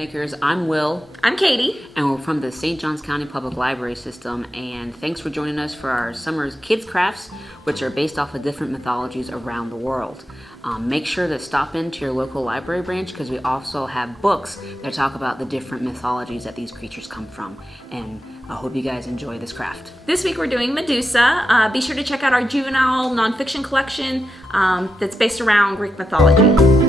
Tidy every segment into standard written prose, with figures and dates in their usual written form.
Makers. I'm Will. I'm Katie. And we're from the St. Johns County Public Library System. And thanks for joining us for our summer's kids crafts, which are based off of different mythologies around the world. Make sure to stop into your local library branch because we also have books that talk about the different mythologies that these creatures come from. And I hope you guys enjoy this craft. This week we're doing Medusa. Be sure to check out our juvenile nonfiction collection that's based around Greek mythology.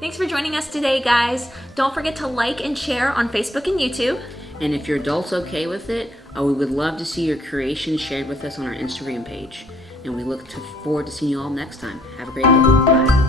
Thanks for joining us today, guys. Don't forget to like and share on Facebook and YouTube. And if your adult's okay with it, we would love to see your creations shared with us on our Instagram page. And we look forward to seeing you all next time. Have a great day. Bye.